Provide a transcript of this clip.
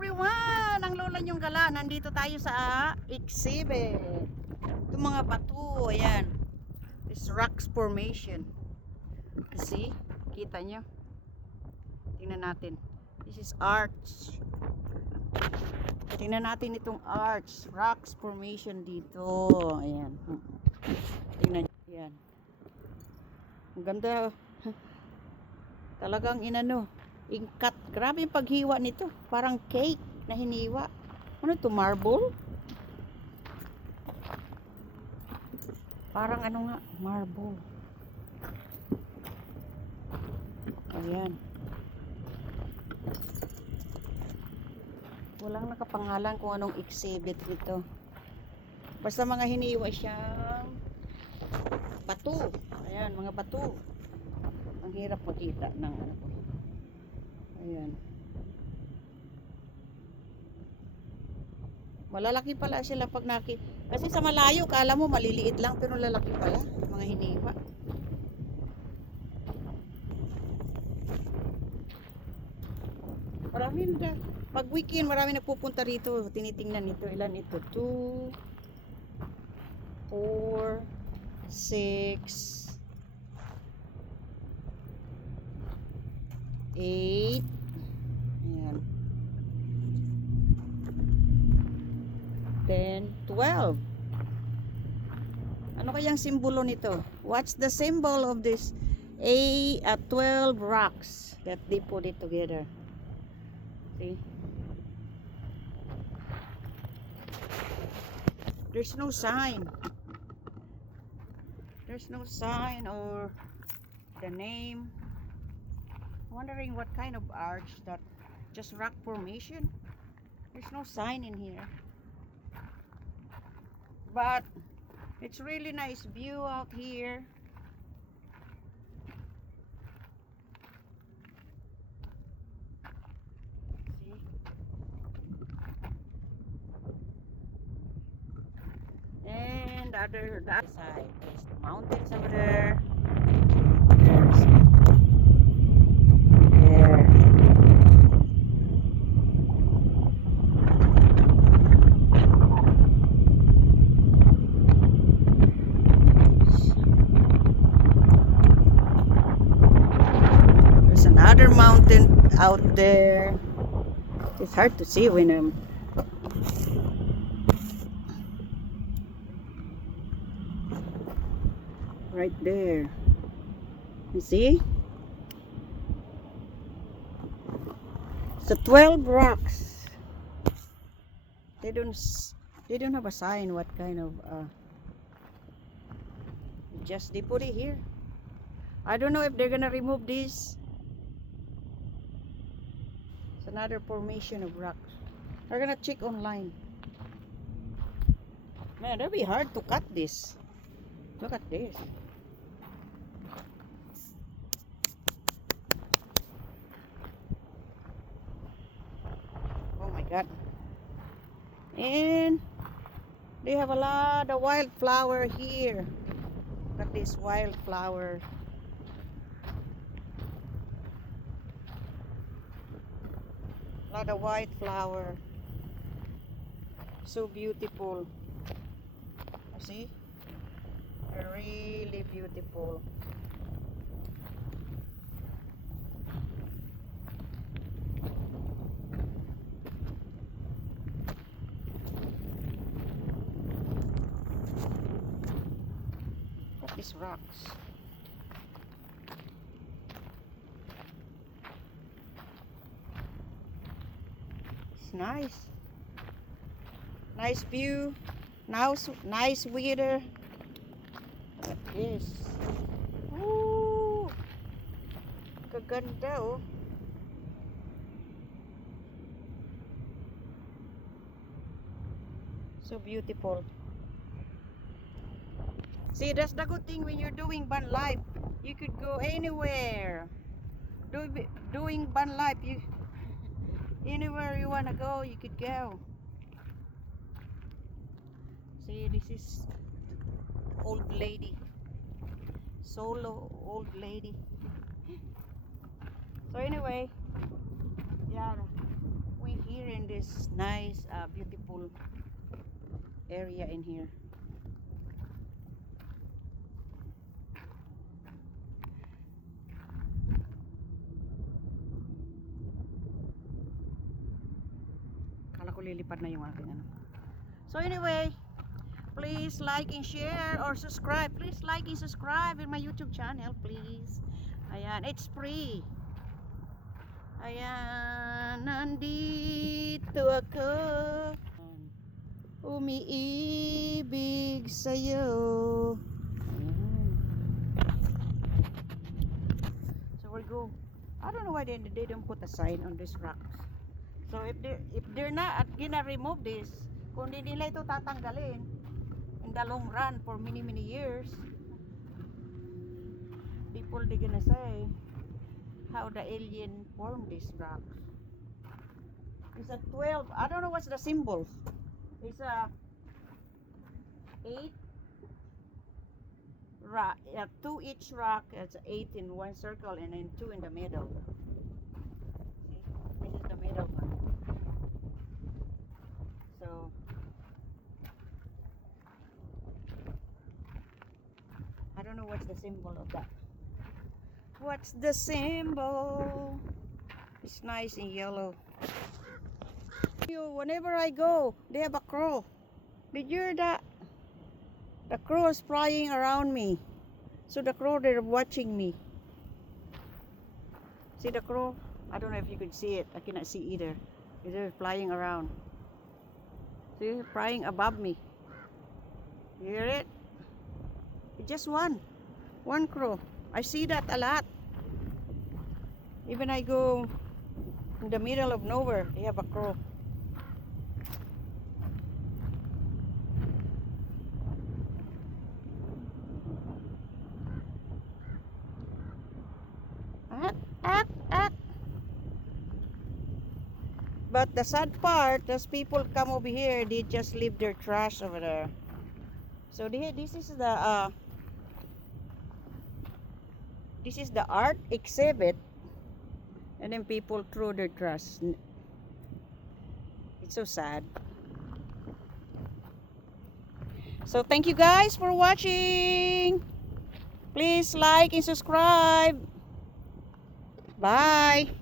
everyone! Ang lola nyong gala, nandito tayo sa exhibit. Itong mga bato, ayan. This rocks formation. See? Kita nyo? Tingnan natin. This is arch. Tingnan natin itong arch. Rocks formation dito. Ayan. Tingnan nyo. Ayan. Ang ganda. Talagang inano. Ingkat. Grabe yung paghiwa nito. Parang cake na hiniwa. Ano to, marble? Parang ano nga, marble. Ayan. Walang nakapangalan kung anong exhibit nito. Basta mga hiniwa siyang bato. Ayan, mga bato. Ang hirap makita ng ano ko. Ayan. Malalaki pala sila pag kasi sa malayo kala mo maliliit lang pero lalaki pala mga hiniwa. Marami na. Pag weekend marami nagpupunta rito, tinitingnan ito. Ilan ito? 2 4 6 8. Ayan. 10, 12. Ano kayang simbolo nito? What's the symbol of this 12 rocks that they put it together? See? There's no sign. There's no sign or the name. Wondering what kind of arch that, just rock formation. There's no sign in here. But it's really nice view out here. See? And that side, there's the mountains over there. There's there. There's another mountain out there. It's hard to see when I'm right there. You see? So 12 rocks. They don't have a sign what kind of just they put it here. I don't know if they're gonna remove this. It's another formation of rocks. We're gonna check online. Man, that'll be hard to cut this. Look at this. Oh my God. And they have a lot of wildflower here. Look at this wildflower. A lot of white flower. So beautiful. See? Really beautiful. What is rocks? It's nice. Nice view. Nice weather. Yes. Ooh. Kaganda oh. So beautiful. See, that's the good thing when you're doing van life. You could go anywhere. Doing van life, you anywhere you wanna go, you could go. See, this is old lady. Solo old lady. So anyway, yeah, we here in this this nice, beautiful area in here. Kala ko lilipad na yung aking ano. So anyway, please like and share or subscribe. Please like and subscribe in my YouTube channel, please. Ayan, it's free. Ayan, nandito ako. Umiibig sa'yo. Ayan. So we'll go. I don't know why they don't put a sign on these rocks. So if they're not gonna remove this, kung hindi nila ito tatanggalin in the long run for many years, people they gonna say how the alien formed these rocks. It's a 12. I don't know what's the symbols. It's a 8 rock, 2 each rock. It's 8 in one circle and then 2 in the middle. See, this is the middle one. So I don't know what's the symbol of that. What's the symbol? It's nice in yellow. Whenever I go, they have a crow. Did you hear that? The crow is flying around me. So the crow, they're watching me. See the crow? I don't know if you can see it. I cannot see either. They're flying around. See, flying above me. You hear it? It's just one crow. I see that a lot. Even I go in the middle of nowhere, they have a crow. At. But the sad part, those people come over here, they just leave their trash over there. So this is the art exhibit, and then people throw their trash. It's so sad. So thank you guys for watching. Please like and subscribe. Bye.